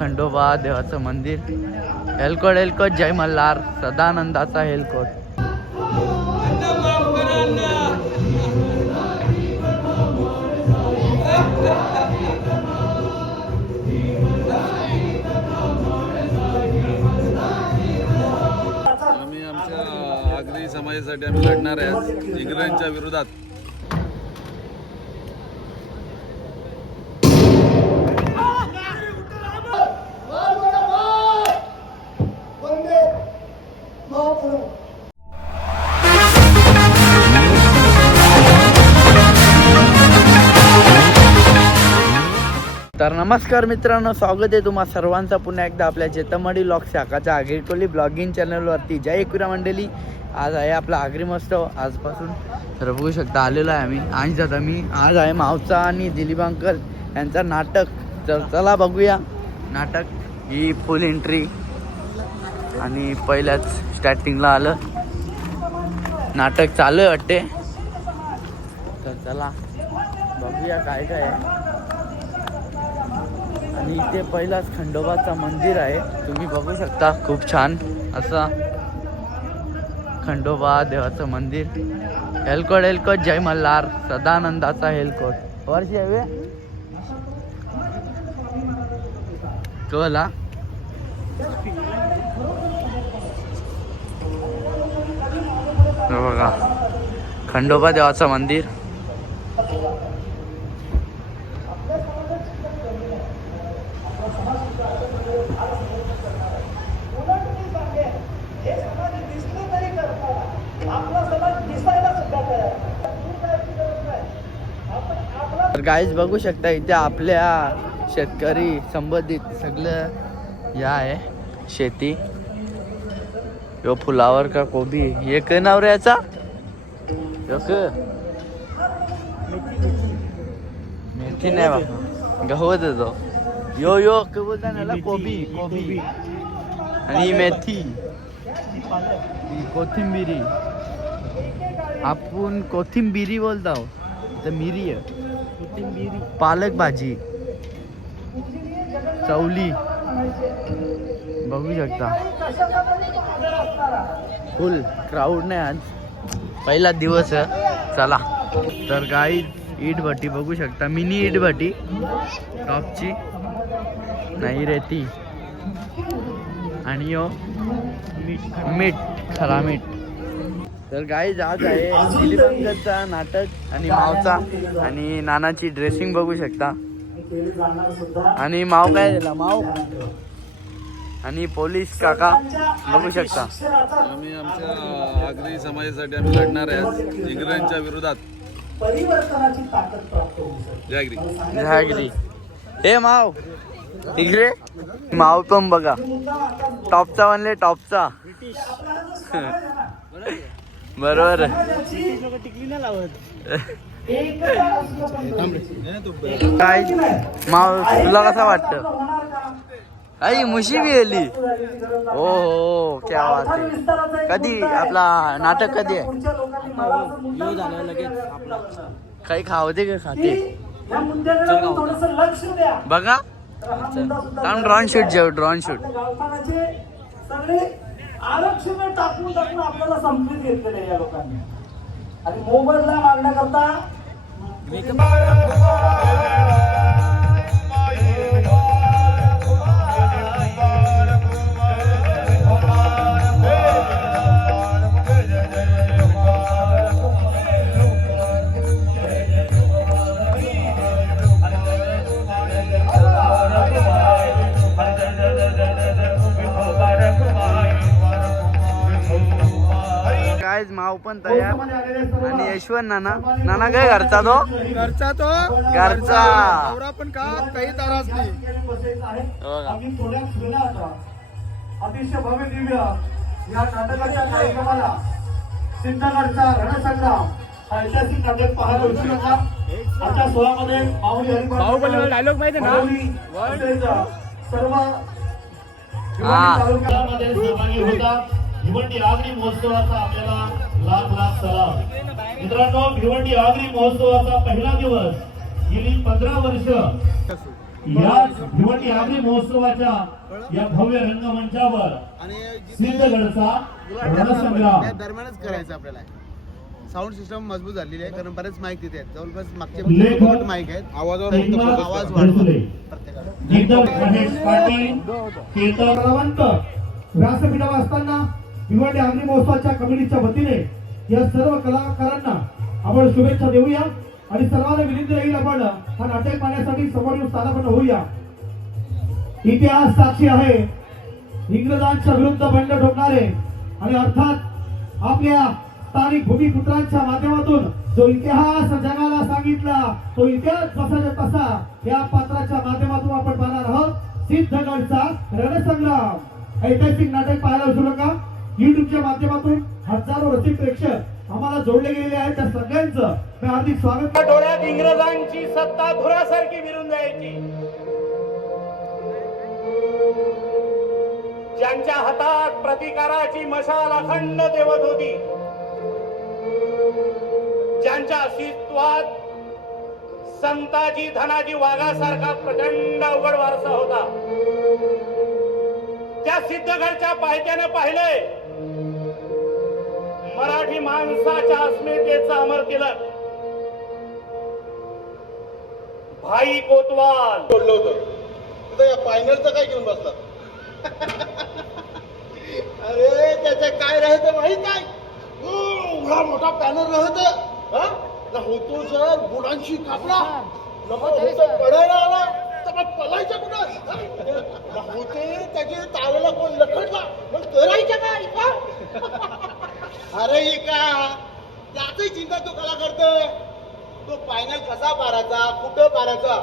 खंडोबा देवाचं मंदिर हेलकोट हेलकोट जय मल्हार सदानंदाचा हेलकोट. आम्ही आमच्या आगरी समाजासाठी आम्ही लढणार आहे. इंग्रजांच्या विरोधात. नमस्कार मित्रांनो स्वागत आहे तुम्हा सर्वांचा. पुन्हा एकदा आपल्या चेतमडी लॉक शाखाच्या आगरीकोली ब्लॉगिंग चॅनलवरती. जय कुरा मंडळी. आज आहे आपला आगरी महोत्सव. आजपासून तर बघू शकता आलेलो आहे आम्ही. आणि जात मी. आज आहे मावचा आणि दिलीप अंकल यांचं नाटक. तर चला बघूया. नाटक ही फुल एंट्री आणि पहिल्याच स्टार्टिंगला आलं. नाटक चालू आहे वाटते. तर चला बघूया काय काय आहे. आणि इथे पहिलाच खंडोबाचं मंदिर आहे. तुम्ही बघू शकता खूप छान असा खंडोबा देवाचं मंदिर. हेलकोट हेलकोट जय मल्हार सदानंदाचा हेलकोट. वर्षी हवे कळला बघा खंडोबा देवाचं मंदिर. गाईज बघू शकता इथे आपल्या शेतकरी संबंधित सगळं या आहे शेती. यो फुलावर का कोबी? हे क नाव रे याचा यो क? मेथी नाही बाबा. गहू देतो यो यो काय बोलता ना कोबी कोबी. आणि मेथी. कोथिंबिरी. आपण कोथिंबिरी बोलतो हो. तर मिरी आहे. पालक भाजी. चवली. बघू शकता. फुल क्राऊड नाही आज. पहिला दिवस आहे. चला. तर काही ईट भट्टी बघू शकता. मिनी ईट भट्टी टॉपची नाही रेती आणि यो मीठ. खरा मीठ. तर गाई आज आहे दिलीप नाटक आणि मावचा. आणि नानाची ड्रेसिंग बघू शकता. आणि माव काय दिला माव? आणि पोलीस काका बघू शकता. आम्ही आमच्या आगरी समाजासाठी आम्ही लढणार आहे इंग्रजांच्या विरोधात. जहागिरी हे माव. इकडे? माव पण बघा. टॉपचा म्हणले टॉपचा. बरोबर. काय? माव तुला कसं वाटतं? आई मुशी बी आली. हो हो क्या बात कधी? आपला नाटक कधी आहे? काही खावते का खाते. बघा. कारण ड्रॉन शूट जेव ड्रॉन शूट आरक्षण टाकून टाकून आपल्याला संपलीत आहे या लोकांनी. आणि मोबदला मागण्याकरता यशवंत नाना. नाना काय घरचा तो? घरचा तो. घरचा. नवरा पण का? काही त्रास नाही. अतिशय भव्य दिव्य या नाटकाच्या कार्यक्रमाला सिद्धगडचा रणसंग्राम ऐतिहासिक नाटक पाहायला विसरू नका आजच्या सोहळ्यामध्ये माऊली डायलॉग माहिती ना? सर्व. तालुक्यामध्ये सहभागी होतात. भिवंडी आगरी महोत्सवाचा आपल्याला लाख लाख सलाम. मित्रांनो भिवंडी आगरी महोत्सवाचा पहिला दिवस गेली पंधरा वर्ष. या भिवंडी आगरी महोत्सवाच्या या भव्य रंगमंचावर सिद्धगडचा रणसंग्राम. दरम्यानच करायचं आपल्याला. साऊंड सिस्टम मजबूत झालेली आहे कारण बरेच माईक तिथे आहेत. जवळपास मागचे दोन माईक आहेत. आवाजावर एकनाथ आवाज वाढतो. बनसोडे. प्रत्येकाला. दिग्दर्शक महेश पाटील केतन कलावंत व्यासपीठावर असताना भिवंडी अग्नि महोत्सवाच्या कमिटीच्या वतीने या सर्व कलाकारांना आपण शुभेच्छा देऊया. आणि सर्वांना विनंती राहील आपण हा नाटक पाहण्यासाठी समोर येऊन स्थानापन्न होऊया. इतिहास साक्षी आहे. इंग्रजांच्या विरुद्ध बंड ठोकणारे आणि अर्थात आपल्या स्थानिक भूमिपुत्रांच्या माध्यमातून जो इतिहास जगाला सांगितला तो इतिहास जसाच्या तसा या पात्राच्या माध्यमातून आपण पाहणार आहोत. सिद्धगडचा रणसंग्राम. ऐतिहासिक नाटक पाहायला विसरू नका युट्यूबच्या माध्यमातून हजारो रसिक प्रेक्षक आम्हाला जोडले गेलेले आहेत. त्या सगळ्यांचं मी हार्दिक स्वागत डोळ्यात इंग्रजांची सत्ता धुरासारखी विरून जायची. ज्यांच्या हातात प्रतिकाराची मशाल अखंड देवत होती ज्यांच्या अस्तित्वात संताजी धनाजी वाघासारखा प्रचंड अवघड वारसा होता त्या सिद्धगडच्या पायथ्यानं पाहिलंय. मराठी माणसाच्या अस्मितेचं अमर तिलक. भाई कोतवाल. सोडलं होतं. या फायनलचं काय घेऊन बसतात अरे त्याचं काय राहतं माहीत आहे एवढा मोठा पॅनल राहत. ना होतो सर बुडांशी कापला न होतं पडायला आला. मग पलायचं कुठं? होते त्याचे तारेला कोण लखडला? मग करायचं काय? का अरे का? त्याचही चिंता तू कला करतोय तो फायनल कसा पारायचा? कुठं पारायचा?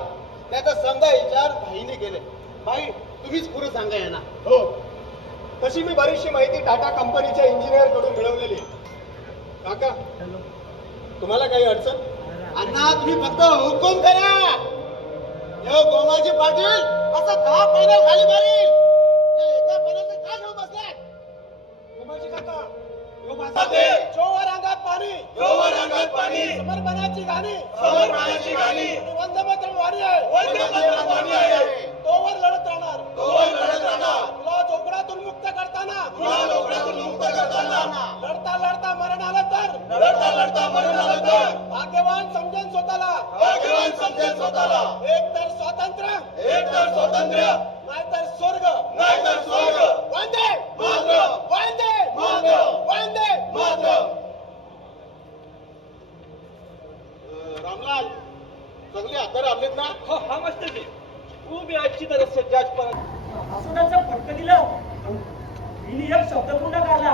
त्याचा समजा विचार भाईने केले. भाई तुम्हीच पुढे सांगा यांना. हो. तशी मी बरीचशी माहिती टाटा कंपनीच्या इंजिनियरकडून मिळवलेली. काका तुम्हाला काही अडचण? अण्णा तुम्ही फक्त हुकूम करा. यो गोमाजी पाटील असं दहा फायनल खाली मारील. या एका फायनलचं काय घेऊन बसलाय? गोमाजी काका यो बसाते चोवर अंगात पाणी. चोवर अंगात पाणी. समर्पणाची गाणी. समर्पणाची गाणी. वंदे मातरम वाणी आहे. वंदे मातरम वाणी आहे. तोवर लढत राहणार. तोवर लढत राहणार. तुला जोगडातून मुक्त करताना. तुला जोगडातून मुक्त करताना. लढता लढता मरण आलं तर. लढता लढता मरण आलं तर. भाग्यवान समजेन स्वतःला. भाग्यवान समजेन स्वतःला. एक तर स्वातंत्र्य एक तर स्वातंत्र्य नाहीतर स्वर्ग. नाहीतर स्वर्ग. वंदे. मातरम वंदे. मातरम वंदे. मातरम रामलाल सगळे हातार आणलेत ना? हो हा मस्त तू बी आजची तर सज्जाज पण. हसुडाचं फटकं दिलं. हिने एक शब्द पुन्हा काढला.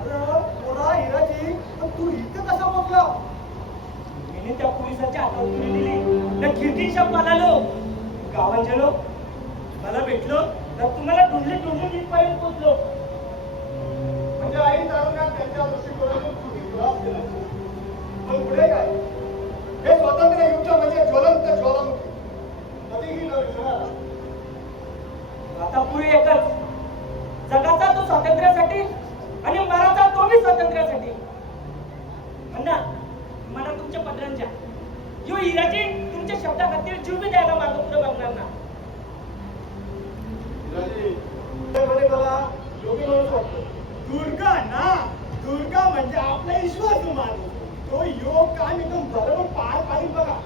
अरे थोडा हिराजी पण तू इथं कसा पोचला हिने त्या पोलिसाच्या हातात तुरी दिली. त्या खिडकी शब्द आलो गावात गेलो. मला भेटलो. तर तुम्हाला ढुंडली ढुंडली इथपर्यंत पोचलो म्हणजे आई तारुण्यात त्यांच्या दृष्टिकोनातून तू विश्वास केला पण पुढे काय? हे स्वातंत्र्य युद्ध म्हणजे ज्वलंत ज्वालामुखी कधीही न विसरणार. आता पुढे एकच. जगाचा तो स्वातंत्र्यासाठी आणि मराचा तो बी स्वातंत्र्यासाठी. म्हणा मला तुमच्या पत्रांच्या यो हिराजी तुमच्या शब्दाखातीर जीव बी द्यायला मागं पुढे बघणार ना. दुर्गा ना दुर्गा म्हणजे आपला विश्वास माणूस. तो योग काम एकदम बरोबर पार पाडील बघा.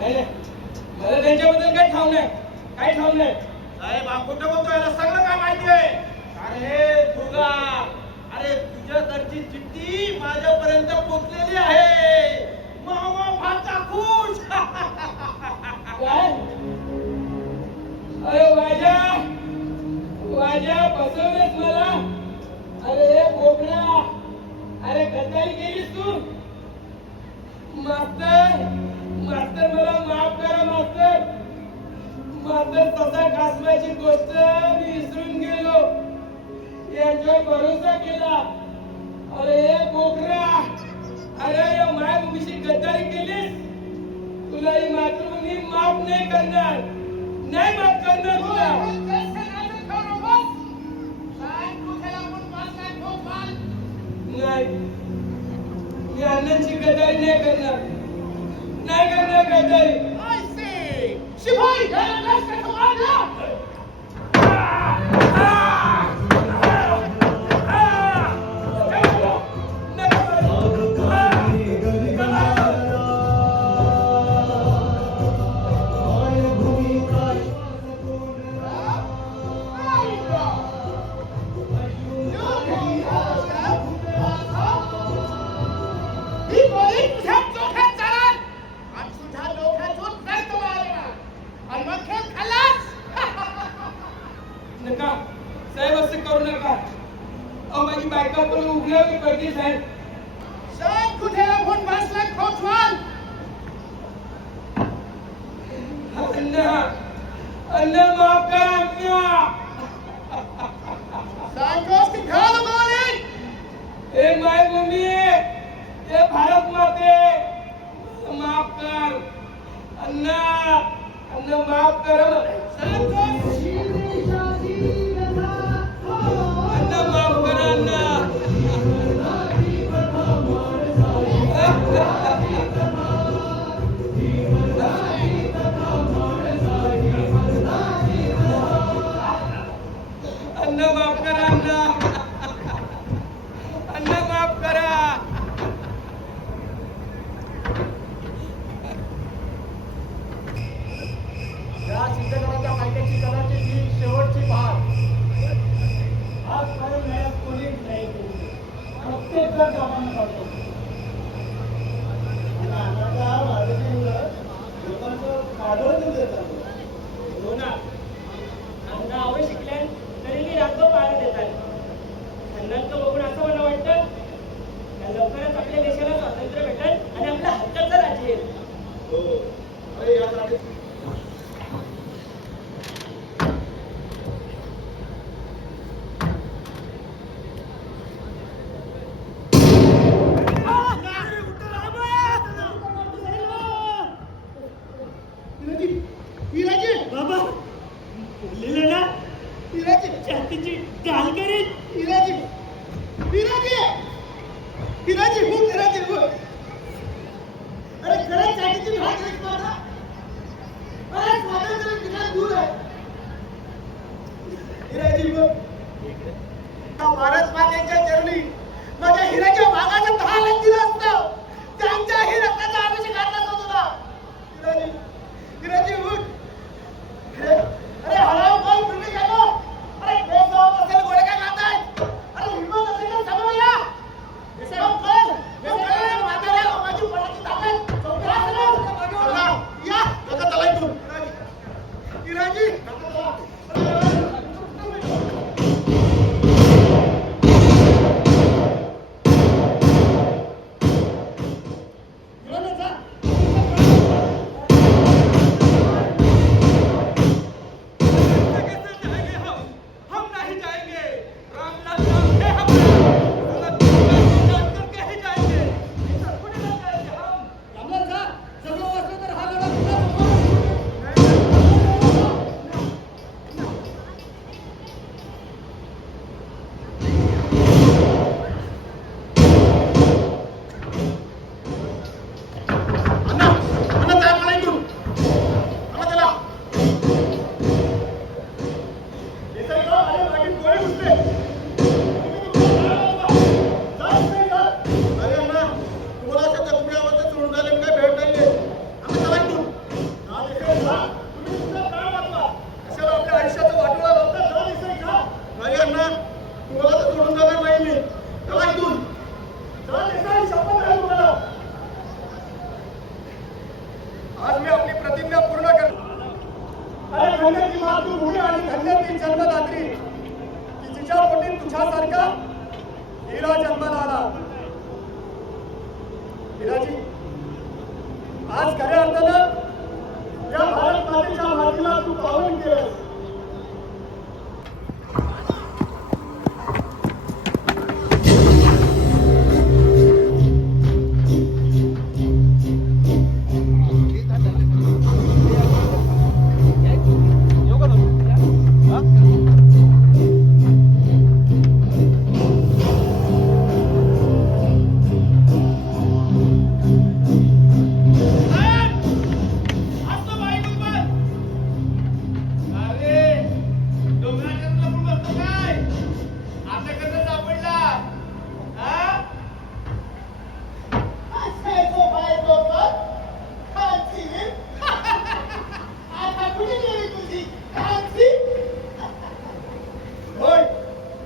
नाही नाही. मला त्यांच्याबद्दल काही ठाव नाही. काही ठाव नाही. साहेब हा खोटं बोलतोय? याला सगळं काय माहिती आहे? अरे दुर्गा. अरे तुझ्याकडची चिठ्ठी माझ्यापर्यंत पोचलेली आहे. मामा भाचा खुश. काय? अरे वाजा. वाजा फसवलेस मला. अरे बोकडा. अरे गद्दारी केलीस तू? मास्तर. मास्तर मला माफ करा मास्तर. मास्तर तसा कासवाची गोष्ट मी विसरून गेलो. यांच्यावर भरोसा केला. अरे बोकरा अरे या मायभूमीशी गद्दारी केलीस? तुला ही मातृभूमी माफ नाही करणार. नाही माफ करणार तुला. नाही. मी अण्णांची गद्दारी नाही करणार. नाही करणार गद्दारी शिपाई याला नका साहेब असं करू नका. अहो माझी बायका पण उघड्यावर पडली साहेब. साहेब कुठे लपून बसला कोतवाल अण्णा अण्णा माफ करा अण्णा सांगतोस की खेळायला गोळी हे माय मम्मी हे भारत माते. माफ कर. अण्णा अण्णा माफ कर. सांगतोस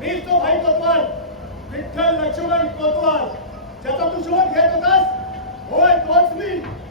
मी तो भाई गोपाल विठ्ठल लक्ष्मण कोतवाल ज्याचा तू शोध घेत होतास? होय तोच मी.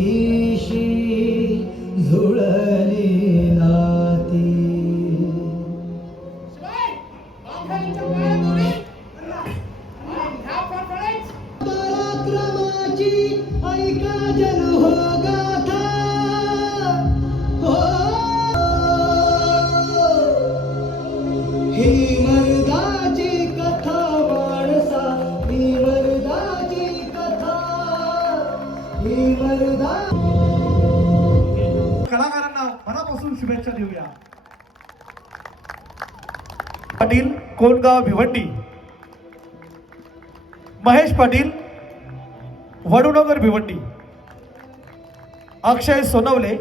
दिशी झुळली ना भिवंडी. अक्षय सोनवले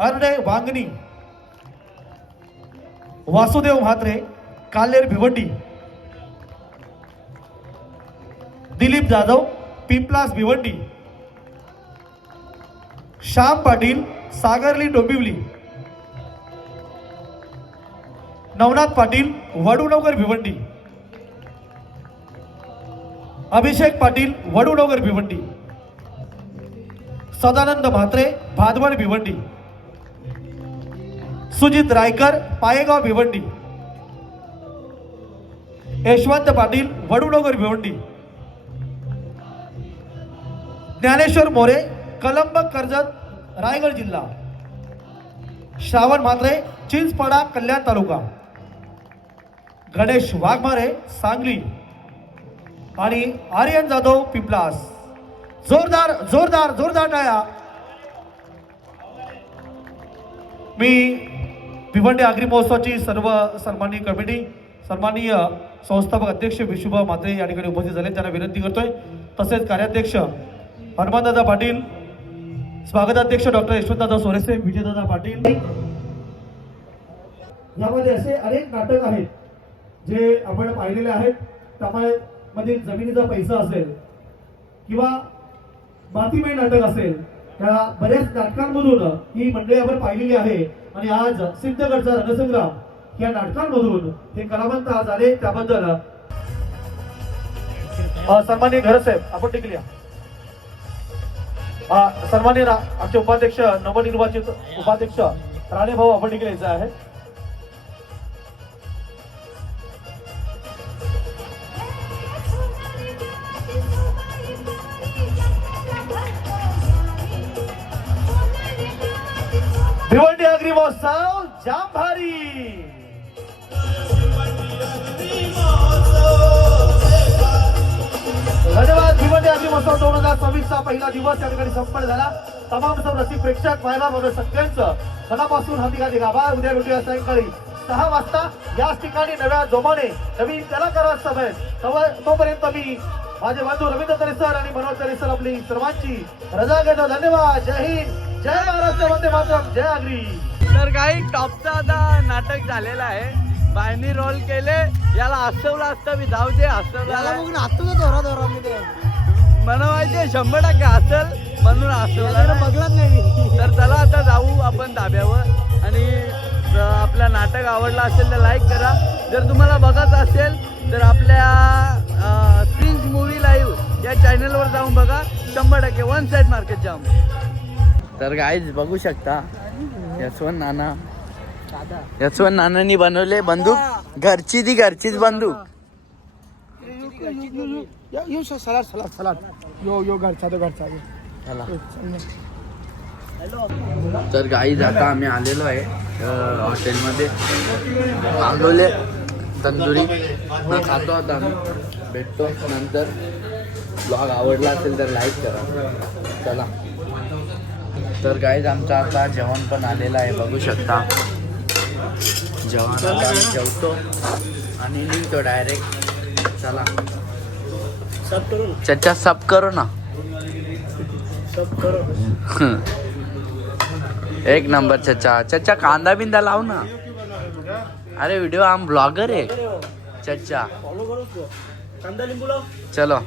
अर्णय वांगणी वासुदेव म्हात्रे कालेर भिवंडी. दिलीप जाधव पिंपलास भिवंडी. श्याम पाटील सागरली डोंबिवली. नवनाथ पाटील वडुनगर भिवंडी. अभिषेक पाटील वडुनगर भिवंडी. सदानंद म्हात्रे भादवड भिवंडी. सुजित रायकर पायेगाव भिवंडी. यशवंत पाटील वडुनगर भिवंडी. ज्ञानेश्वर मोरे कलंब कर्जत रायगड जिल्हा. श्रावण म्हात्रे चिंचपाडा कल्याण तालुका. गणेश वाघमारे सांगली. आणि आर्यन जाधव पिपलास. जोरदार जोरदार जोरदार टाळ्या. मी भिवंडी आगरी महोत्सवाची सर्व सन्माननीय कमिटी सन्माननीय संस्थापक अध्यक्ष विशुभा म्हात्रे या ठिकाणी उपस्थित झाले त्यांना विनंती करतोय. तसेच कार्याध्यक्ष हनुमानदादा पाटील स्वागताध्यक्ष डॉक्टर यशवंतदादा सोरेसे विजयदादा पाटील. यामध्ये असे अनेक नाटक आहेत जे आपण पाहिलेले आहेत. त्यामुळे मध्ये जमिनीचा पैसा असेल किंवा मातीमय नाटक असेल त्या बऱ्याच नाटकांमधून ही मंडळी आपण पाहिलेली आहे. आणि आज सिद्धगडचा रणसंग्राम या नाटकांमधून हे कलावंत आज आले त्याबद्दल सन्मान्य घरसाहेब आपण टिकल्या सन्मान्य आमचे उपाध्यक्ष नवनिर्वाचित उपाध्यक्ष राणे भाऊ आपण टिकले आहे. महोत्सव जाम भारी धन्यवाद. भिवंडी अग्री महोत्सव दोन हजार सव्वीस चा पहिला दिवस या ठिकाणी संपन्न झाला. तमाम सर्व रसिक प्रेक्षक व्हायला वगैरे सगळ्यांचं मनापासून हाती आभार. उद्या भेटूया सायंकाळी सहा वाजता. याच ठिकाणी नव्या जोमाने नवीन कलाकारांसमवेत. तोपर्यंत मी माझे बंधू रवींद्र तरेसर आणि मनोज तरेसर आपली सर्वांची रजा घेतो धन्यवाद. जय हिंद. जय महाराष्ट्र. वंदे मातरम. जय आगरी. तर काही टॉपचा आता नाटक झालेलं आहे. बायनी रोल केले. याला हसवलं असतं मी जाऊ दे हसवलं मला माहितीये शंभर टक्के हसल म्हणून हसवलं बघलाच नाही. तर चला आता जाऊ आपण धाब्यावर आणि जर आपलं नाटक आवडलं असेल तर लाईक करा. जर तुम्हाला बघायचं असेल तर आपल्या प्रिन्स मूवी लाईव्ह या चॅनलवर जाऊन बघा. शंभर टक्के वन साईड मार्केट जाम तर गाईज बघू शकता. यशवंत नाना. यशवंत नानांनी बनवले. बंदूक घरची ती घरचीच बंदूक salad salad salad yo yo घरचा तो घरचा चला. तर गाईज आता आम्ही आलेलो आहे हॉटेलमध्ये. मागवले तंदुरी. खातो आता आम्ही. भेटतो नंतर. ब्लॉग आवडला असेल तर लाईक करा. चला. तर गाईज आमचं आता जेवण पण आलेलं आहे बघू शकता. जेवण आता आम्ही जेवतो. आणि निघतो डायरेक्ट चला. चचा सब करो ना. एक नंबर चचा. चचा कांदा बिंदा लाव ना. अरे व्हिडिओ आम ब्लॉगर आहे. चचा. चलो.